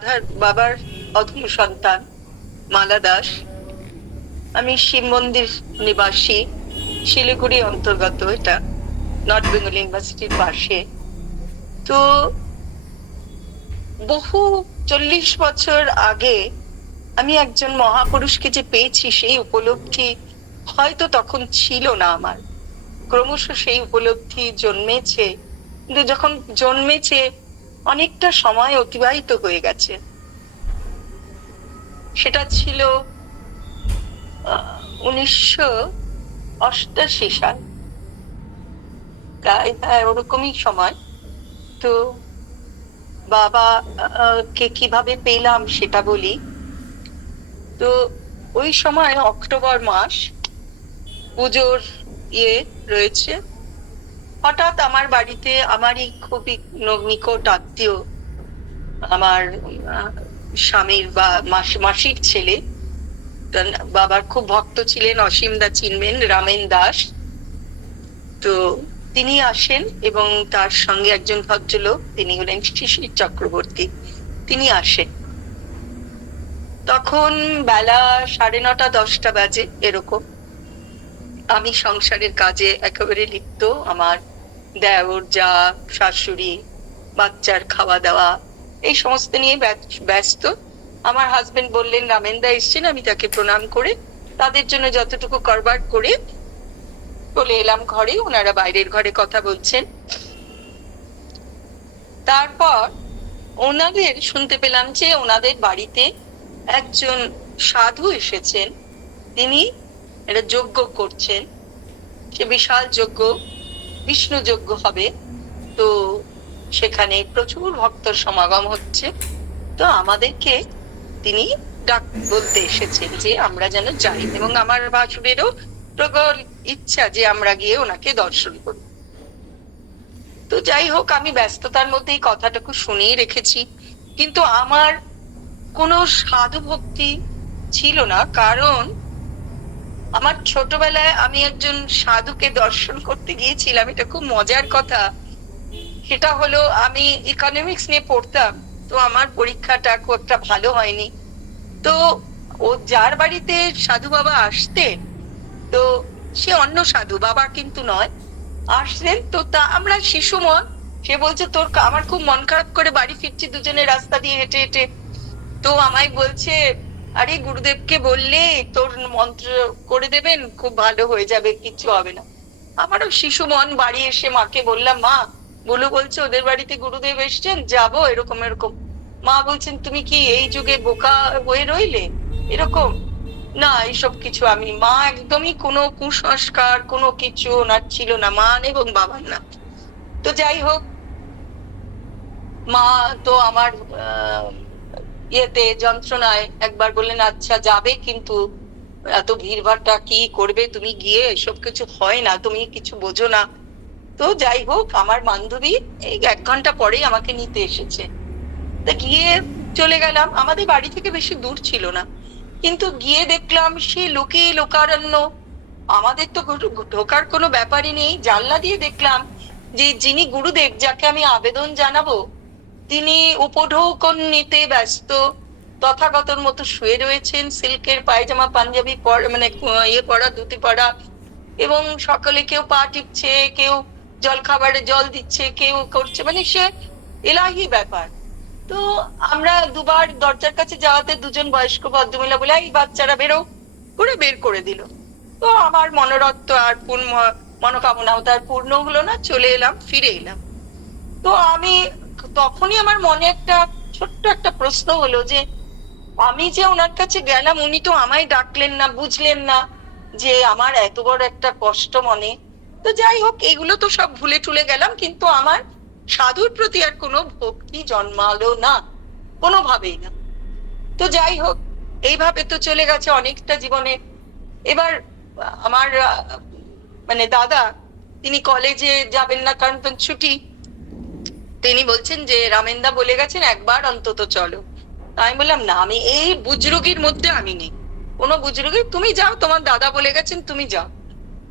রাধার বাবার অধম সন্তান, মালা দাস। আমি শিব মন্দির নিবাসী, শিলিগুড়ি অন্তর্গত, এটা নর্থ বেঙ্গল ইউনিভার্সিটির পাশে। তো বহু চল্লিশ বছর আগে আমি একজন মহাপুরুষকে যে পেয়েছি, সেই উপলব্ধি হয়তো তখন ছিল না আমার। ক্রমশ সেই উপলব্ধি জন্মেছে। কিন্তু যখন জন্মেছে অনেকটা সময় অতিবাহিত হয়ে গেছে। সেটা ছিল উনিশশো অষ্টাশি সাল। হ্যাঁ ওরকমই সময়। তো বাবা কে কীভাবে পেলাম সেটা বলি। তো ওই সময় অক্টোবর মাস, পুজোর ইয়ে রয়েছে। হঠাৎ আমার বাড়িতে আমারই খুবই নিকট আত্মীয়, আমার স্বামীর বা মাস- মাসির ছেলে বাবার খুব ভক্ত ছিলেন অসীম দা চিনবেন, রামেন দাস। তো তিনি আসেন এবং তার সঙ্গে একজন ভদ্রলোক, তিনি হলেন শিশির চক্রবর্তী, তিনি আসেন। তখন বেলা সাড়ে নটা, দশটা বাজে এরকম। আমি সংসারের কাজে একেবারে লিপ্ত, আমার দেওর যা, শাশুড়ি, বাচ্চার খাওয়া দাওয়া এই সমস্ত নিয়ে ব্যস্ত। আমার হাজবেন্ড বললেন, রামেন্দা এসছেন, আমি তাকে প্রণাম করে তাদের জন্য যতটুকু করবার করে চলে এলাম ঘরে। ওনারা বাইরের ঘরে কথা বলছেন। তারপর ওনাদের শুনতে পেলাম যে ওনাদের বাড়িতে একজন সাধু এসেছেন। তিনি এটা যজ্ঞ করছেন। সে বিশাল যজ্ঞ। বিষ্ণু হবে। তো সেখানে প্রচুর ভক্তর সমাগম হচ্ছে। তো আমাদেরকে তিনি ডাক বলতে এসেছেন যে আমরা যেন যাই এবং আমার ভাসুরেরও প্রবল ইচ্ছা যে আমরা গিয়ে ওনাকে দর্শন করি। তো যাই হোক, আমি ব্যস্ততার মধ্যে এই কথাটুকু শুনেই রেখেছি। কিন্তু আমার কোনো সাধু ভক্তি ছিল না, কারণ আমার ছোটবেলায় আমি একজন সাধুকে দর্শন করতে গিয়েছিলাম, এটা খুব মজার কথা। সেটা হলো আমি ইকোনমিক্স নিয়ে পড়তাম, তো আমার পরীক্ষাটা খুব একটা ভালো হয়নি। তো ও যার বাড়িতে সাধু বাবা আসতেন, তো সে অন্য সাধু, বাবা কিন্তু নয়, আসলেন তো তা আমরা শিশু মন, সে বলছে, তোর আমার খুব মন খারাপ করে বাড়ি ফিরছি, দুজনে রাস্তা দিয়ে হেঁটে হেঁটে। তো আমায় বলছে আরে গুরুদেবকে বললে তোর মন্ত্র করে দেবেন খুব ভালো হয়ে যাবে কিচ্ছু হবে না। আমারও শিশু মন বাড়ি এসে মাকে বললাম মা বলু বলছে ওদের বাড়িতে গুরুদেব এসছেন যাব এরকম এরকম। মা বলছেন তুমি কি এই যুগে বোকা হয়ে রইলে? এরকম। না এইসব কিছু আমি মা একদমই কোনো কুসংস্কার কোনো কিছু ওনার ছিল না মান এবং বাবার না। তো যাই হোক মা তো আমার আহ, ইয়েতে যন্ত্রণায় একবার বললেন আচ্ছা যাবে কিন্তু এত ভিড়ভাড়টা কি করবে? তুমি গিয়ে এসব কিছু হয় না, তুমি কিছু বোঝো না। তো যাই হোক, আমার বান্ধবী এই এক ঘণ্টা পরেই আমাকে নিতে এসেছে। তা গিয়ে চলে গেলাম। আমাদের বাড়ি থেকে বেশি দূর ছিল না। কিন্তু গিয়ে দেখলাম সে লোকে লোকারণ্য। আমাদের তো ঢোকার কোনো ব্যাপারই নেই। জানলা দিয়ে দেখলাম যে যিনি গুরুদেব, যাকে আমি আবেদন জানাব তিনি উপঢৌকন নিতে ব্যস্ত। তথাগতর মতো শুয়ে রয়েছেন, সিল্কের পায়জামা, পাঞ্জাবি মানে ইয়ে পরা, ধুতি পরা এবং সকলে কেউ পা টিপছে, কেউ জল খাবারে জল দিচ্ছে, কেউ করছে মানে সে এলাহি ব্যাপার। তো আমরা দুবার দরজার কাছে যাওয়াতে দুজন বয়স্ক ভদ্রমহিলা বলে, এই বাচ্চারা বেরো করে বের করে দিল। তো আমার মনোরথ আর পূর্ণ মনোকামনাও তার পূর্ণ হলো না, চলে এলাম, ফিরে এলাম। তো আমি তখনই আমার মনে একটা ছোট্ট একটা প্রশ্ন হলো যে, আমি যে ওনার কাছে গেলাম, উনি তো আমায় ডাকলেন না, বুঝলেন না যে আমার এত বড় একটা কষ্ট মনে। তো যাই হোক, এগুলো তো সব ভুলে টুলে গেলাম, কিন্তু আমার সাধুর প্রতি আর কোনো ভক্তি জন্মালো না, কোনোভাবেই না। তো যাই হোক, এইভাবে তো চলে গেছে অনেকটা জীবনে। এবার আমার মানে দাদা, তিনি কলেজে যাবেন না কারণ ছুটি তিনি বলছেন যে রামেন্দা বলে গেছেন একবার অন্তত চলো। আমি বললাম না আমি এই বুজরুগির মধ্যে আমি নেই। কোনো বুজরুগি তুমি যাও তোমার দাদা বলে গেছেন তুমি যাও।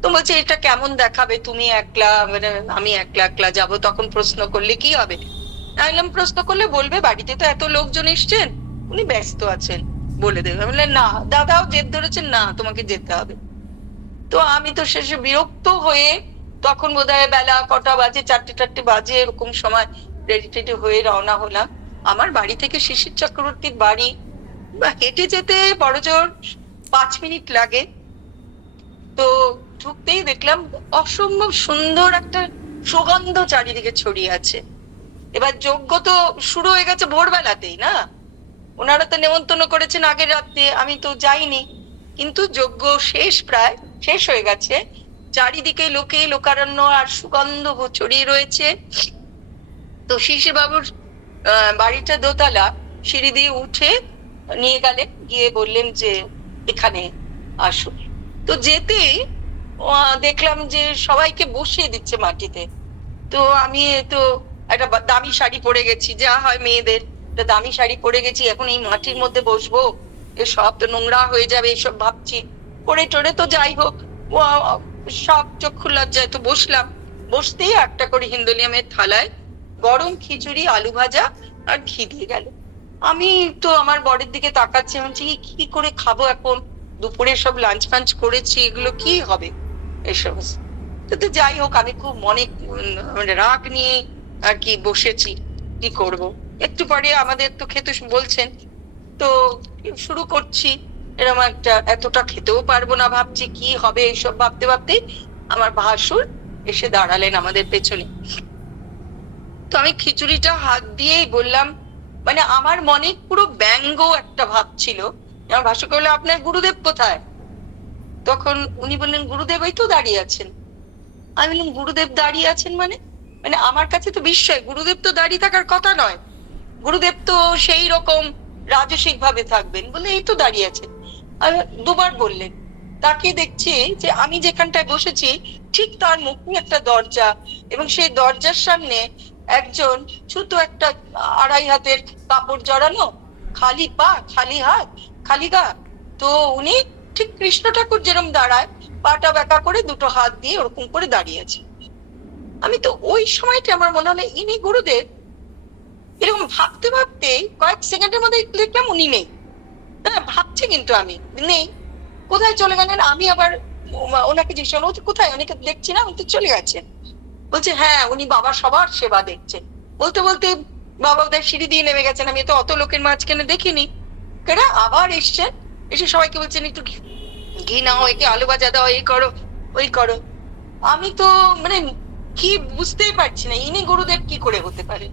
তো বলছে এটা কেমন দেখাবে? তুমি একলা মানে আমি একলা একলা যাব? তখন প্রশ্ন করলে কি হবে? আমি বললাম প্রশ্ন করলে বলবে বাড়িতে তো এত লোকজন এসছেন উনি ব্যস্ত আছেন। বলে দেবে। আমি বললাম, না দাদাও জেদ ধরেছেন না তোমাকে যেতে হবে। তো আমি তো শেষে বিরক্ত হয়ে তখন বোধহয় বেলা কটা বাজে, চারটে চারটে বাজে এরকম সময় রেডি টেডি হয়ে রওনা হলাম। আমার বাড়ি থেকে শিশির চক্রবর্তীর বাড়ি। হেঁটে যেতে বড় জোর পাঁচ মিনিট লাগে। তো ঢুকতেই দেখলাম অসম্ভব সুন্দর একটা সুগন্ধ চারিদিকে ছড়িয়ে আছে। এবার যজ্ঞ তো শুরু হয়ে গেছে ভোরবেলাতেই, না? ওনারা তো নেমন্তন্ন করেছেন আগের রাত্রে, আমি তো যাইনি। কিন্তু যজ্ঞ শেষ প্রায়, শেষ হয়ে গেছে। চারিদিকে লোকে লোকারণ্য আর সুগন্ধ ছড়িয়ে রয়েছে। তো বাবুর বাড়িটা দোতলা, সিঁড়ি দিয়ে উঠে নিয়ে গেলেন, গিয়ে বললেন যে এখানে আসুন। তো যেতেই দেখলাম যে সবাইকে বসিয়ে দিচ্ছে মাটিতে। তো আমি তো একটা দামি শাড়ি পরে গেছি, যা হয় মেয়েদের। দামি শাড়ি পরে গেছি, এখন এই মাটির মধ্যে বসবো? এ সব তো নোংরা হয়ে যাবে এইসব ভাবছি। পরে টরে তো যাই হোক সব চক্ষু লজ্জায় তো বসলাম। বসতেই একটা করে হিন্দোলিয়ামের থালায় গরম খিচুড়ি আলু ভাজা আর ঘি দিয়ে গেল। আমি তো আমার বরের দিকে তাকাচ্ছি বলছি, "কি- করে খাব এখন? দুপুরে সব লাঞ্চ ফাঞ্চ করেছি এগুলো কি হবে? এসব তো যাই হোক আমি খুব মানে রাগ নিয়ে আর কি বসেছি। কি করব? একটু পরে আমাদের তো খেতে বলছেন। তো শুরু করছি। এরকম একটা এতটা খেতেও পারব না ভাবছি, কি হবে এইসব ভাবতে ভাবতে আমার ভাসুর এসে দাঁড়ালেন আমাদের পেছনে। তো আমি খিচুড়িটা হাত দিয়েই বললাম মানে আমার মনে পুরো ব্যঙ্গ একটা ভাব ছিল। আমার ভাসুকে বলল আপনার গুরুদেব কোথায়? তখন উনি বললেন, গুরুদেব এই তো দাঁড়িয়ে আছেন। আমি বললাম, গুরুদেব দাঁড়িয়ে আছেন মানে? মানে আমার কাছে তো বিস্ময়, গুরুদেব তো দাঁড়িয়ে থাকার কথা নয়। গুরুদেব তো সেই রকম রাজসিক ভাবে থাকবেন বলে এই তো দাঁড়িয়ে আছেন। দুবার বললেন তাকে দেখছি যে আমি যেখানটায় বসেছি, ঠিক তার মুখে একটা দরজা এবং সেই দরজার সামনে একজন ছোট একটা আড়াই হাতের কাপড় জড়ানো, খালি পা, খালি হাত, খালি গা। তো উনি ঠিক কৃষ্ণ ঠাকুর যেরকম দাঁড়ায়, পাটা বেঁকা করে দুটো হাত দিয়ে ওরকম করে দাঁড়িয়ে আছে। আমি তো ওই সময়টা আমার মনে হলো, ইনি গুরুদেব। এরকম ভাবতে ভাবতে কয়েক সেকেন্ডের মধ্যে দেখলাম উনি নেই। হ্যাঁ ভাবছি কিন্তু আমি। নেই। কোথায় চলে গেলেন? আমি আবার ওনাকে জিজ্ঞেস করলাম, "ও কোথায়? অনেকে দেখছি না উনি তো চলে গেছেন। বলছে হ্যাঁ উনি বাবা সবার সেবা দেখছেন। বলতে বলতে বাবা ওদের সিঁড়ি দিয়ে নেমে গেছেন। আমি তো অত লোকের মাঝখানে দেখিনি। কেন আবার এসছেন? এসে সবাইকে বলছেন একটু ঘি- ঘি নাও একে আলু ভাজা দাও এই করো ওই করো। আমি তো মানে কি বুঝতেই পারছি না ইনি গুরুদেব কি করে হতে পারে?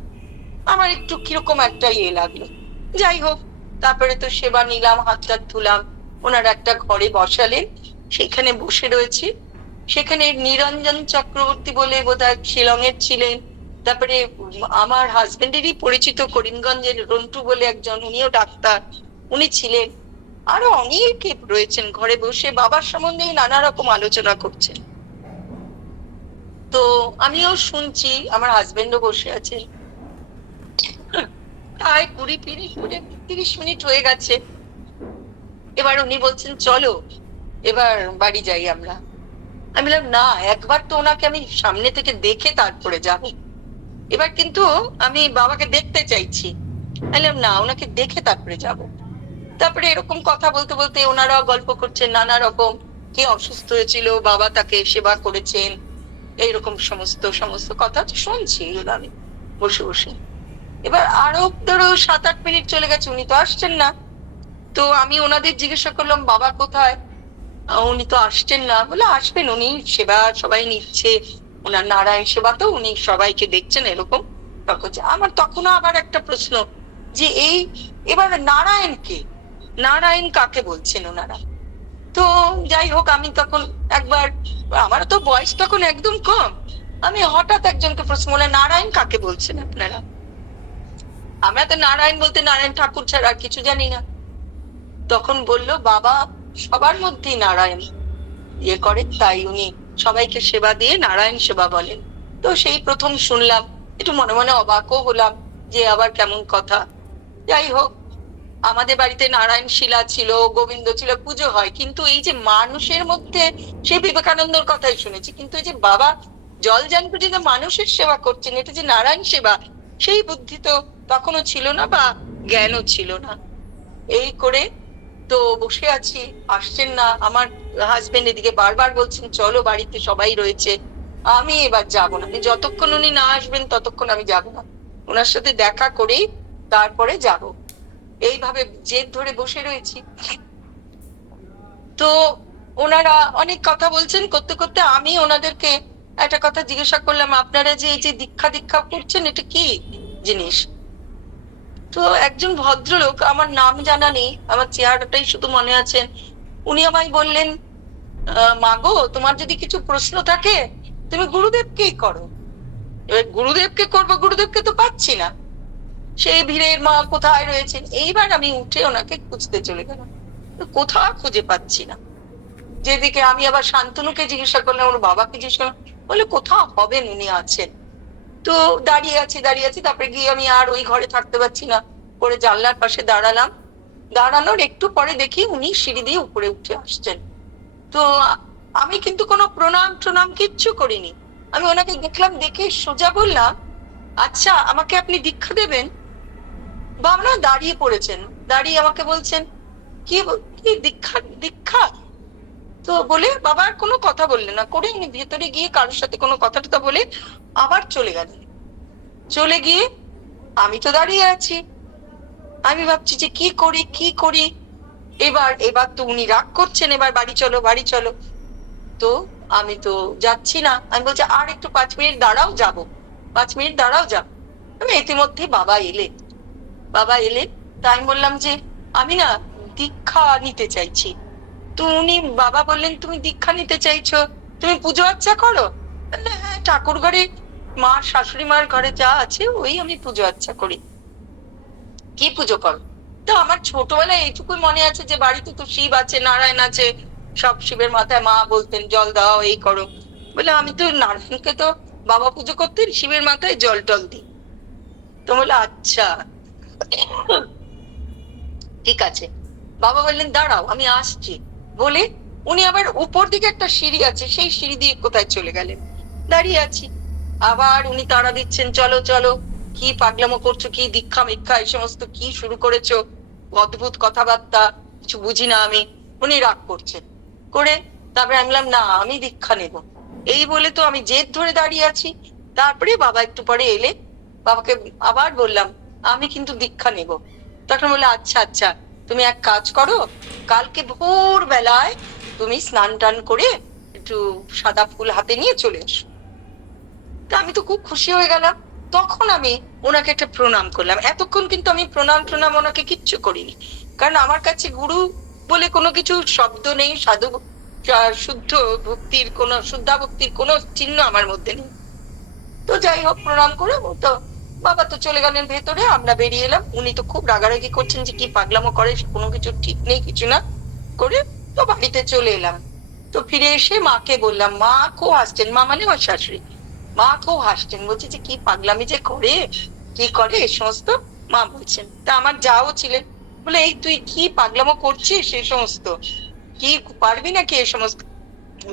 আমার একটু কীরকম একটা ইয়ে লাগল। যাই হোক তারপরে তো সেবা নিলাম, হাত টাত ধুলাম, ওনার একটা ঘরে বসালেন, সেখানে বসে রয়েছি। সেখানে নিরঞ্জন চক্রবর্তী বলে বোধহয় শিলংয়ের ছিলেন। তারপরে আমার হাজবেন্ডেরই পরিচিত করিমগঞ্জের রন্টু বলে একজন, উনিও ডাক্তার, উনি ছিলেন। আরও অনেকে রয়েছেন ঘরে বসে, বাবার সম্বন্ধে নানা রকম আলোচনা করছেন। তো আমিও শুনছি, আমার হাজবেন্ডও বসে আছে কুড়ি মিনিট, তিরিশ মিনিট হয়ে গেছে। এবার উনি বলছেন, চলো, এবার বাড়ি যাই আমরা। আমি বললাম, না, একবার তো ওনাকে আমি সামনে থেকে দেখে তারপরে যাব। এবার কিন্তু আমি বাবাকে দেখতে চাইছি। বললাম, না, ওনাকে দেখে তারপরে যাব। তারপরে এরকম কথা বলতে বলতে ওনারা গল্প করছেন, নানা রকম, কে অসুস্থ হয়েছিল, বাবা তাকে সেবা করেছেন, এইরকম সমস্ত সমস্ত কথা শুনছি আমি বসে বসে। এবার আরও ধরো সাত আট মিনিট চলে গেছে, উনি তো আসছেন না। তো আমি ওনাদের জিজ্ঞাসা করলাম, বাবা কোথায়? উনি তো আসছেন না। বলে, আসবেন, উনি সেবা সবাই নিচ্ছে। ওনার নারায়ণ সেবা তো উনি সবাইকে দেখছেন এরকম। আমার তখনও আবার একটা প্রশ্ন, যে এই এবার নারায়ণ কে? নারায়ণ কাকে বলছেন ওনারা? তো যাই হোক, আমি তখন একবার, আমার তো বয়স তখন একদম কম। আমি হঠাৎ একজনকে প্রশ্ন বলে নারায়ণ কাকে বলছেন আপনারা? আমরা তো নারায়ণ বলতে নারায়ণ ঠাকুর ছাড়া আর কিছু জানি না। তখন বলল, বাবা, সবার মধ্যেই নারায়ণ। ইয়ে করে তাই উনি সবাইকে সেবা দিয়ে নারায়ণ সেবা বলেন। তো সেই প্রথম শুনলাম, একটু মনে মনে অবাকও হলাম যে আবার কেমন কথা। যাই হোক, আমাদের বাড়িতে নারায়ণ শিলা ছিল, গোবিন্দ ছিল, পুজো হয়। কিন্তু এই যে মানুষের মধ্যে, সে বিবেকানন্দর কথাই শুনেছি। কিন্তু এই যে বাবা, জল যান পুজোতে মানুষের সেবা করছেন, এটা যে নারায়ণ সেবা সেই বুদ্ধি তো তখনও ছিল না বা জ্ঞানও ছিল না। এই করে তো বসে আছি, আসছেন না। আমার হাজবেন্ড এদিকে বারবার বলছেন, চলো বাড়িতে সবাই রয়েছে। আমি এবার যাব না। যতক্ষণ উনি না আসবেন, ততক্ষণ আমি যাব না। ওনার সাথে দেখা করেই তারপরে যাব। এইভাবে জেদ ধরে বসে রয়েছি। তো ওনারা অনেক কথা বলছেন। করতে করতে আমি ওনাদেরকে একটা কথা জিজ্ঞাসা করলাম আপনারা যে এই যে দীক্ষা দীক্ষা করছেন এটা কি জিনিস? তো একজন ভদ্রলোক আমার নাম জানা নেই আমার চেহারাটাই শুধু মনে আছেন উনি আমায় বললেন "আহ, মাগো তোমার যদি কিছু প্রশ্ন থাকে তুমি গুরুদেবকেই করো। এবার গুরুদেবকে করব গুরুদেবকে তো পাচ্ছি না। সেই ভিড়ের মা কোথায় রয়েছেন? এইবার আমি উঠে ওনাকে খুঁজতে চলে গেলাম। কোথাও খুঁজে পাচ্ছি না। যেদিকে আমি আবার শান্তনুকে জিজ্ঞাসা করলাম ওর বাবাকে জিজ্ঞাসা করলাম বলে, কোথাও হবেন উনি আছেন। তো দাঁড়িয়ে আছি দাঁড়িয়ে আছি, তারপরে গিয়ে আমি আর ওই ঘরে থাকতে পারছি না। পরে জানলার পাশে দাঁড়ালাম। দাঁড়ানোর একটু পরে দেখি উনি সিঁড়ি দিয়ে উপরে উঠে আসছেন। তো আমি কিন্তু কোনো প্রণাম টনাম কিচ্ছু করিনি। আমি ওনাকে দেখলাম, দেখে সোজা বললাম আচ্ছা আমাকে আপনি দীক্ষা দেবেন? বাবা দাঁড়িয়ে পড়েছেন। দাঁড়িয়ে আমাকে বলছেন ব- কি দীক্ষা দীক্ষা? তো বলে, বাবা, আর কোনো কথা বললেন না। করে ভেতরে গিয়ে কারোর সাথে কোনো কথা টথা বলে আবার চলে গেলেন চলে গিয়ে আমি তো দাঁড়িয়ে আছি। আমি ভাবছি যে কি করি কি করি? এবার এবার তো উনি রাগ করছেন, এবার বাড়ি চলো বাড়ি চলো। তো আমি তো যাচ্ছি না। আমি বলছি, আর একটু পাঁচ মিনিট দাঁড়াও, যাব। পাঁচ মিনিট দাঁড়াও যাও আমি ইতিমধ্যে বাবা এলেন বাবা এলেন তাই বললাম যে, আমি না দীক্ষা নিতে চাইছি। তো উনি বাবা বললেন, তুমি দীক্ষা নিতে চাইছো? তুমি পুজো আর্চা করো? ঠাকুর ঘরে মা, শাশুড়ি মার ঘরে যা আছে, ওই আমি পুজো আর্চা করি। কি পুজো করো? তো আমার ছোটবেলায় এইটুকুই মনে আছে যে, বাড়িতে তো শিব আছে, নারায়ণ আছে, সব শিবের মাথায় মা বলতেন, জল দাও, এই করো। বলে, আমি তো নারায়ণকে তো বাবা পুজো করতেন শিবের মাথায় জল টল দিই। তো বলে আচ্ছা। ঠিক আছে। বাবা বললেন, দাঁড়াও, আমি আসছি। বলে উনি আবার উপর দিকে একটা সিঁড়ি আছে, সেই সিঁড়ি দিয়ে কোথায় চলে গেলেন? দাঁড়িয়ে আছি। আবার উনি তাড়া দিচ্ছেন, চলো চলো। কি পাগলামো করছ, কি দীক্ষা মিক্ষা এই সমস্ত কি শুরু করেছ? অদ্ভুত কথাবার্তা, কিছু বুঝি না আমি। উনি রাগ করছেন। করে তারপরে আমি না, আমি দীক্ষা নেব। এই বলে তো আমি জেদ ধরে দাঁড়িয়ে আছি। তারপরে বাবা একটু পরে এলে বাবাকে আবার বললাম, আমি কিন্তু দীক্ষা নেব। তখন বললে আচ্ছা আচ্ছা। তুমি এক কাজ করো, কালকে ভোর বেলায় তুমি স্নান টান করে একটু সাদা ফুল হাতে নিয়ে চলে এসো। আমি তো খুব খুশি হয়ে গেলাম। তখন আমি ওনাকে একটা প্রণাম করলাম। এতক্ষণ কিন্তু আমি প্রণাম প্রণাম ওনাকে কিচ্ছু করিনি। কারণ আমার কাছে গুরু বলে কোনো কিছু শব্দ নেই, সাধু শুদ্ধ ভক্তির কোন শুদ্ধা ভক্তির কোনো চিহ্ন আমার মধ্যে নেই। তো যাই হোক, প্রণাম করে তো বাবা তো চলে গেলেন ভেতরে, আমরা বেরিয়ে এলাম। উনি তো খুব রাগারাগি করছেন যে কি পাগলামো করে কোনো কিছু ঠিক নেই, কিছু না করে তো বাড়িতে চলে এলাম। তো ফিরে এসে মাকে বললাম, মা, খুব হাসছেন। মা মানে আমার শাশুড়ি। মা খুব হাসছেন। বলছে যে, কি পাগলামি যে করে, কি করে এ সমস্ত? মা বলছেন, তা আমার যাও ছিলেন বলে, এই তুই কি পাগলামো করছিস সেই সমস্ত? কি পারবি নাকি এই সমস্ত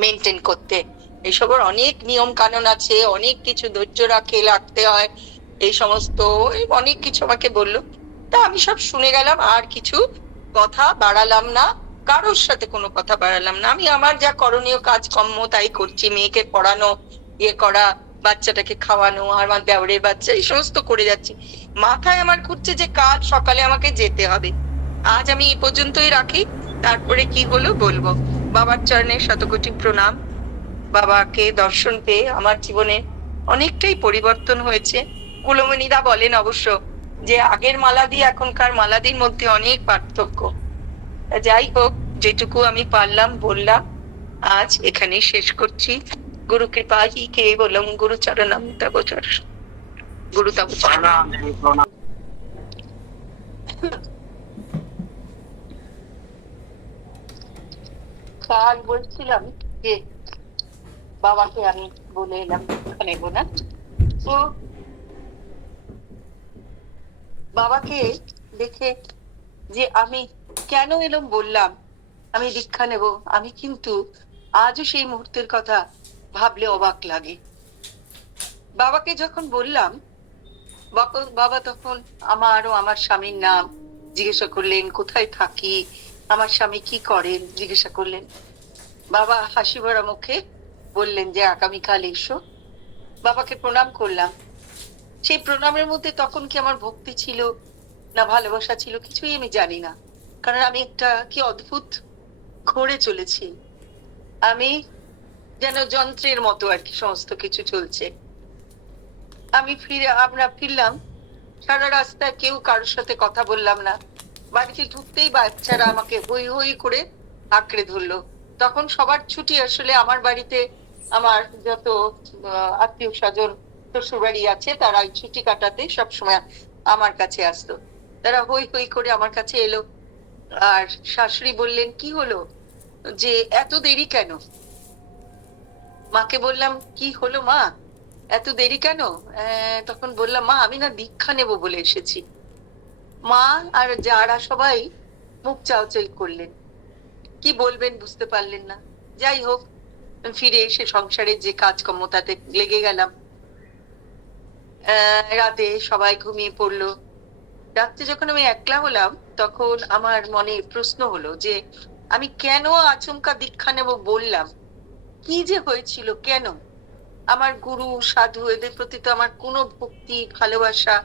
মেনটেন করতে? এসবের অনেক নিয়ম কানুন আছে, অনেক কিছু ধৈর্য রাখে, রাখতে হয়। এই সমস্ত অনেক কিছু আমাকে বলল। তা আমি সব শুনে গেলাম, আর কিছু কথা বাড়ালাম না, কারোর সাথে কোনো কথা বাড়ালাম না। আমি আমার যা করণীয় কাজ কাজকর্ম তাই করছি, মেয়েকে পড়ানো ইয়ে করা, বাচ্চাটাকে খাওয়ানো, আর আমার দেওরের বাচ্চা, এই সমস্ত করে যাচ্ছি। মাথায় আমার ঘুরছে যে কাল সকালে আমাকে যেতে হবে। আজ আমি এই পর্যন্তই রাখি, তারপরে কি হলো বলব। বাবার চরণে শতকোটি প্রণাম। বাবাকে দর্শন পেয়ে আমার জীবনে অনেকটাই পরিবর্তন হয়েছে। কুলমণিরা বলেন অবশ্য যে আগের মালাদি এখনকার মালাদির মধ্যে অনেক পার্থক্য। যাই হোক যেটুকু আমি পারলাম বললাম। আজ এখানে শেষ করছি। গুরু কৃপা হি কে বললাম গুরু চরণাম তবচর গুরু কাল বলছিলাম যে বাবাকে আমি বলে এলাম ওখানে না। তো বাবাকে দেখে যে আমি কেন এলাম বললাম, আমি দীক্ষা নেব, আমি কিন্তু আজও সেই মুহূর্তের কথা ভাবলে অবাক লাগে। বাবাকে যখন বললাম, বাবা- তখন আমার ও আমার স্বামীর নাম জিজ্ঞাসা করলেন, কোথায় থাকি? আমার স্বামী কি করেন? জিজ্ঞাসা করলেন। বাবা হাসি ভরা মুখে বললেন যে, আগামীকাল এসো। বাবাকে প্রণাম করলাম। সেই প্রণামের মধ্যে তখন কি আমার ভক্তি ছিল না ভালোবাসা ছিল? কিছুই আমি জানি না। কারণ আমি একটা কি অদ্ভুত ঘোরে চলেছি। আমি যেন যন্ত্রের মতো আর কি সমস্ত কিছু চলছে। আমি ফিরে আমরা ফিরলাম। সারা রাস্তায় কেউ কারোর সাথে কথা বললাম না। বাড়িতে ঢুকতেই বাচ্চারা আমাকে হই হই করে আঁকড়ে ধরলো। তখন সবার ছুটি আসলে আমার বাড়িতে আমার যত আত্মীয় স্বজন শ্বশুর বাড়ি আছে, তারা ছুটি কাটাতে সব সময় আমার কাছে আসতো। তারা হই হই করে আমার কাছে এলো। আর শাশুড়ি বললেন, কি হলো? যে এত দেরি কেন? মাকে বললাম, কি হলো মা? এত দেরি কেন? তখন বললাম, মা, আমি না দীক্ষা নেব বলে এসেছি। মা আর যারা সবাই মুখ চাওচাই করলেন। কি বলবেন বুঝতে পারলেন না। যাই হোক, ফিরে এসে সংসারের যে কাজকর্ম তাতে লেগে গেলাম। রাতে সবাই ঘুমিয়ে পড়ল। রাত্রে যখন আমি একলা হলাম, তখন আমার মনে প্রশ্ন হলো যে, আমি কেন আচমকা দীক্ষা নেব বললাম? কি যে হয়েছিল, কেন? আমার গুরু, সাধু, এদের প্রতি তো আমার কোনো ভক্তি, ভালোবাসা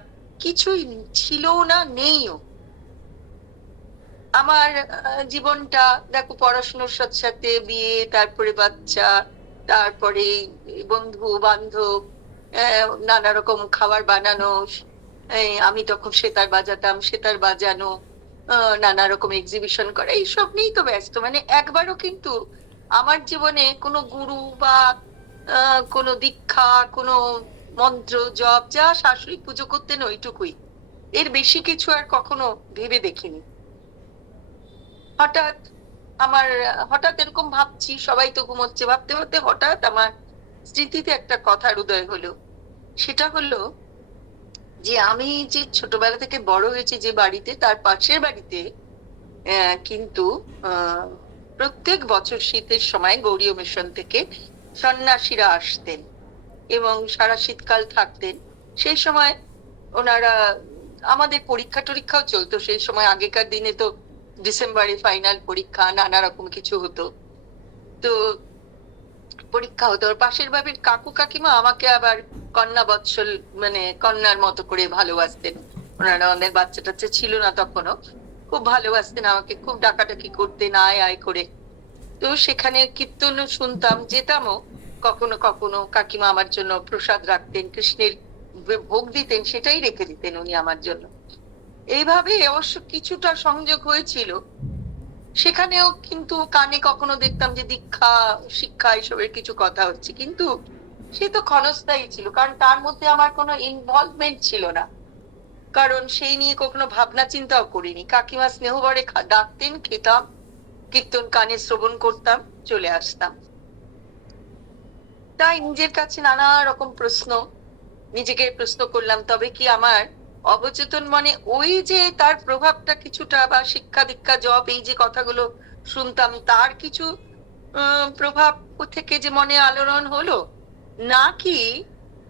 কিছুই ছিল না, নেইও। আমার জীবনটা, দেখো, পড়াশোনার সাথে সাথে বিয়ে, তারপরে বাচ্চা, তারপরে বন্ধু, বান্ধব নানা রকম খাবার বানানো আমি তখন সেতার বাজাতাম, সেতার বাজানো নানা রকম এক্সিবিশন করা, এইসব নিয়েই তো ব্যস্ত। মানে একবারও কিন্তু আমার জীবনে কোনো গুরু বা কোনো দীক্ষা, কোনো মন্ত্র, জপ, যা শাশুড়ি পুজো করতেন ওইটুকুই। এর বেশি কিছু আর কখনো ভেবে দেখিনি। হঠাৎ আমার, হঠাৎ এরকম ভাবছি, সবাই তো ঘুমোচ্ছে, ভাবতে ভাবতে হঠাৎ আমার স্মৃতিতে একটা কথার উদয় হলো। সেটা হলো যে আমি যে ছোটবেলা থেকে বড় হয়েছি যে বাড়িতে, তার পাশের বাড়িতে কিন্তু প্রত্যেক বছর শীতের সময় গৌরীয় মিশন থেকে সন্ন্যাসীরা আসতেন এবং সারা শীতকাল থাকতেন। সেই সময় ওনারা আমাদের পরীক্ষা টরীক্ষাও চলতো। সেই সময় আগেকার দিনে তো ডিসেম্বরে ফাইনাল পরীক্ষা, নানা রকম কিছু হতো। তো পরীক্ষা হতো আর পাশের বাড়ির কাকু কাকিমা আমাকে আবার কন্যা বৎসল মানে কন্যার মতো করে ভালোবাসতেন। ওনারা অনেক বাচ্চা টাচ্চা ছিল না তখনও। খুব ভালোবাসতেন আমাকে, খুব ডাকাডাকি করতেন, আয় আয় করে। তো সেখানে কীর্তন শুনতাম, যেতামও। কখনো কখনো কাকিমা আমার জন্য প্রসাদ রাখতেন, কৃষ্ণের ভোগ দিতেন, সেটাই রেখে দিতেন উনি আমার জন্য। এইভাবে অবশ্য কিছুটা সংযোগ হয়েছিল। সেখানেও কিন্তু কানে কখনো দেখতাম যে দীক্ষা, শিক্ষা এসবের কিছু কথা হচ্ছে। কিন্তু সে তো ক্ষণস্থায়ী ছিল, কারণ তার মধ্যে আমার কোনো ইনভলভমেন্ট ছিল না। কারণ সেই নিয়ে কখনো ভাবনা চিন্তাও করিনি। কাকিমা স্নেহভরে খা- ডাকতেন, খেতাম, কীর্তন কানে শ্রবণ করতাম, চলে আসতাম। তাই নিজের কাছে নানা রকম প্রশ্ন, নিজেকে প্রশ্ন করলাম, তবে কি আমার অবচেতন মনে ওই যে তার প্রভাবটা কিছুটা বা শিক্ষা দীক্ষা জব, এই যে কথাগুলো শুনতাম, তার কিছু প্রভাব থেকে যে মনে আলোড়ন হলো? নাকি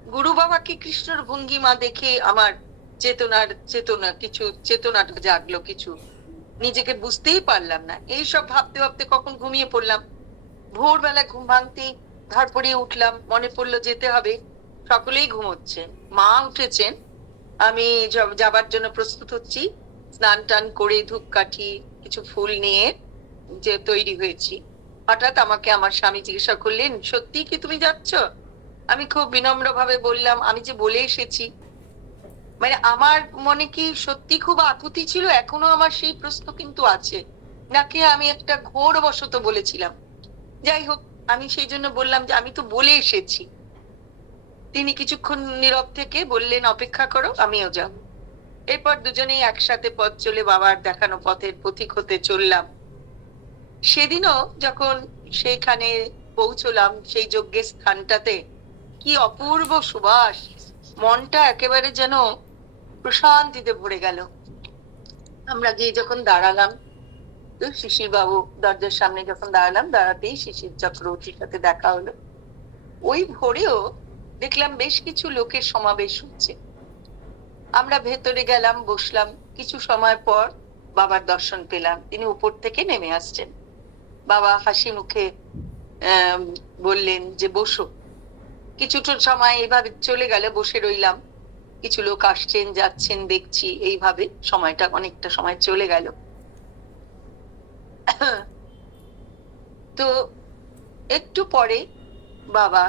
গুরু বাবাকে কৃষ্ণর ভঙ্গিমা দেখে আমার চেতনার চেতনা, কিছু চেতনাটা জাগলো, কিছু নিজেকে বুঝতেই পারলাম না। এই সব ভাবতে ভাবতে কখন ঘুমিয়ে পড়লাম। ভোরবেলা ঘুম ভাঙতেই ধর পড়িয়ে উঠলাম, মনে পড়ল যেতে হবে। সকলেই ঘুমোচ্ছে মা উঠেছেন আমি যাবার জন্য প্রস্তুত হচ্ছি। স্নান টান করে ধূপকাঠি, কিছু ফুল নিয়ে যে তৈরি হয়েছি। হঠাৎ আমাকে আমার স্বামী জিজ্ঞাসা করলেন, সত্যি কি তুমি যাচ্ছ? আমি খুব বিনম্র ভাবে বললাম, আমি যে বলে এসেছি। মানে আমার মনে কি সত্যি খুব আকুতি ছিল? এখনও আমার সেই প্রশ্ন কিন্তু আছে। নাকি আমি একটা ঘোর বশত বলেছিলাম? যাই হোক, আমি সেই জন্য বললাম যে আমি তো বলে এসেছি। তিনি কিছুক্ষণ নীরব থেকে বললেন, অপেক্ষা করো, আমিও যাব। এরপর দুজনেই একসাথে পথ চলে বাবার দেখানো পথের পথিক হতে চললাম। সেদিনও যখন সেইখানে পৌঁছলাম সেই যজ্ঞের স্থানটাতে, কি অপূর্ব সুবাস! মনটা একেবারে যেন প্রশান্তিতে ভরে গেল। আমরা গিয়ে যখন দাঁড়ালাম, তো শিশির বাবু দরজার সামনে যখন দাঁড়ালাম, দাঁড়াতেই শিশির চক্রবর্তীর সাথে দেখা হলো। ওই ভোরেও দেখলাম বেশ কিছু লোকের সমাবেশ হচ্ছে। আমরা ভেতরে গেলাম, বসলাম। কিছু সময় পর বাবার দর্শন পেলাম। তিনি উপর থেকে নেমে আসছেন। বাবা হাসি মুখে বললেন যে, বসো। কিছুটা সময় এইভাবে চলে গেল, বসে রইলাম। কিছু লোক আসছেন, যাচ্ছেন, দেখছি। এইভাবে সময়টা অনেকটা সময় চলে গেল। তো একটু পরে বাবা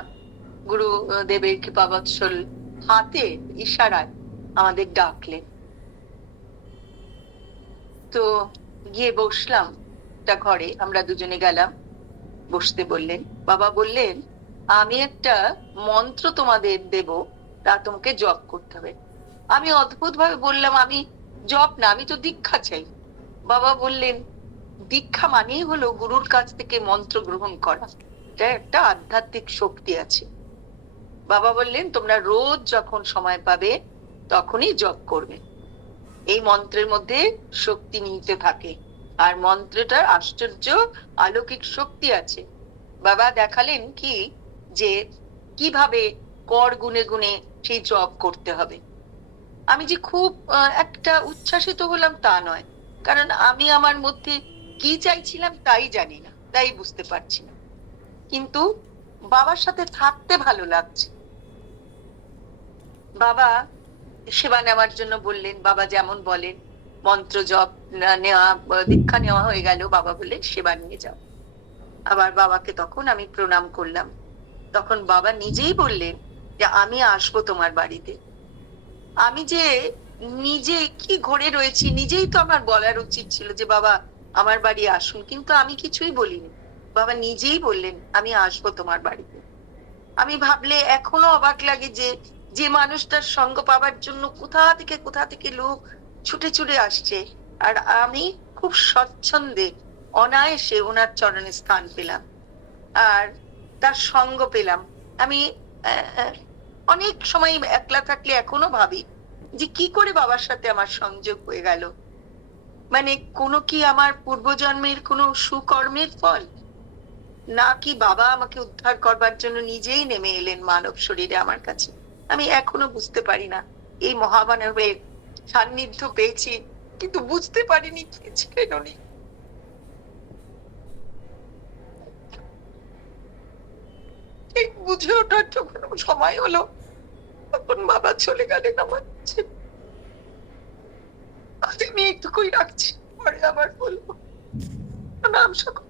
গুরু দেবের কৃপাবৎসল হাতে ইশারায় আমাদের ডাকলেন। তো গিয়ে বসলাম একটা ঘরে, আমরা দুজনে গেলাম, বসতে বললেন, বাবা বললেন, আমি একটা মন্ত্র তোমাদের দেব, তা তোমাকে জপ করতে হবে। আমি অদ্ভুত ভাবে বললাম, আমি জপ না, আমি তো দীক্ষা চাই। বাবা বললেন, দীক্ষা মানেই হলো গুরুর কাছ থেকে মন্ত্র গ্রহণ করা। এটা একটা আধ্যাত্মিক শক্তি আছে। বাবা বললেন, তোমরা রোজ যখন সময় পাবে, তখনই জপ করবে। এই মন্ত্রের মধ্যে শক্তি নিহিত থাকে। আর মন্ত্রটার আশ্চর্য আলৌকিক শক্তি আছে। বাবা দেখালেন কি, যে কীভাবে কর গুনে গুনে সেই জপ করতে হবে। আমি যে খুব একটা উচ্ছ্বাসিত হলাম তা নয়। কারণ আমি আমার মধ্যে কি চাইছিলাম তাই জানি না, তাই বুঝতে পারছি না। কিন্তু বাবার সাথে থাকতে ভালো লাগছে। বাবা সেবা নেওয়ার জন্য বললেন, বাবা যেমন বলেন, মন্ত্র জপ নেওয়া, দীক্ষা নেওয়া হয়ে গেল, বাবা বললেন সেবা নিয়ে যাও। আবার বাবাকে তখন আমি প্রণাম করলাম। তখন বাবা নিজেই বললেন যে, আমি আসব তোমার বাড়িতে। আমি যে নিজে কি ঘরে রয়েছি নিজেই তো আমার বলার উচিত ছিল যে, বাবা আমার বাড়ি আসুন, কিন্তু আমি কিছুই বলিনি। বাবা নিজেই বললেন, আমি আসব তোমার বাড়িতে। আমি ভাবলে এখনও অবাক লাগে যে যে মানুষটার সঙ্গ পাবার জন্য কোথা থেকে কোথা থেকে লোক ছুটে ছুটে আসছে, আর আমি খুব স্বচ্ছন্দে অনায়াসে ওনার চরণে স্থান পেলাম। আর তার সঙ্গ পেলাম। আমি অনেক সময় একলা থাকলে এখনও ভাবি যে কি করে বাবার সাথে আমার সংযোগ হয়ে গেল। মানে কোনো কি আমার পূর্বজন্মের কোনো সুকর্মের ফল? নাকি বাবা আমাকে উদ্ধার করবার জন্য নিজেই নেমে এলেন মানব শরীরে আমার কাছে? আমি এখনও বুঝতে পারি না। এই মহামানবের সান্নিধ্য পেয়েছি, কিন্তু বুঝতে পারিনি কি ছিলেন উনি ঠিক বুঝে ওঠার যখন সময় হলো, তখন বাবা চলে গেলেন আমার কাছে। আজ আমি এইটুকুই রাখছি, পরে আবার বলব। নাম সকল